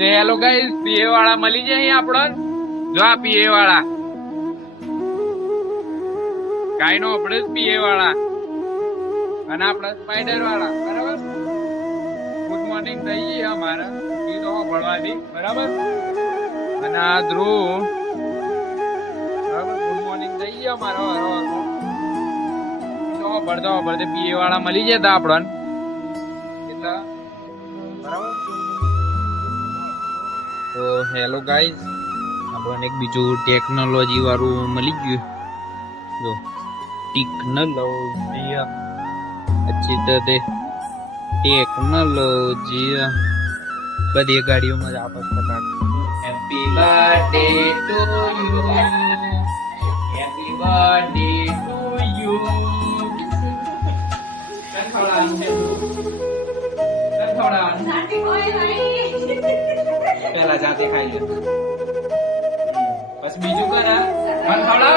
Hello guys, પીએ વાળા મળી જાય આપણને. જો આ પીએ વાળા કાઈ નો આપણે પીએ વાળા અને આપણા સ્પાઈડર વાળા. બરાબર, ગુડ મોર્નિંગ થઈ ગઈ અમારે એ તો ભણવાની. બરાબર, અને આ ધ્રુવ. બરાબર, ગુડ મોર્નિંગ થઈ ગઈ અમારે તો ભણતો પીએ વાળા મળી જતા આપણને એટલે. બરાબર, તો હેલો ગાઈઝ, આપણને એક બીજું ટેકનોલોજી વાળું મળી ગયું. જો ટેકનોલોજી अच्छी तो दे टेक्नोलॉजी बड़ी गाड़ियों में आपस में happy birthday to you, happy birthday to you. पहला जाते खाई ले बस बीजू करा मन थोड़ा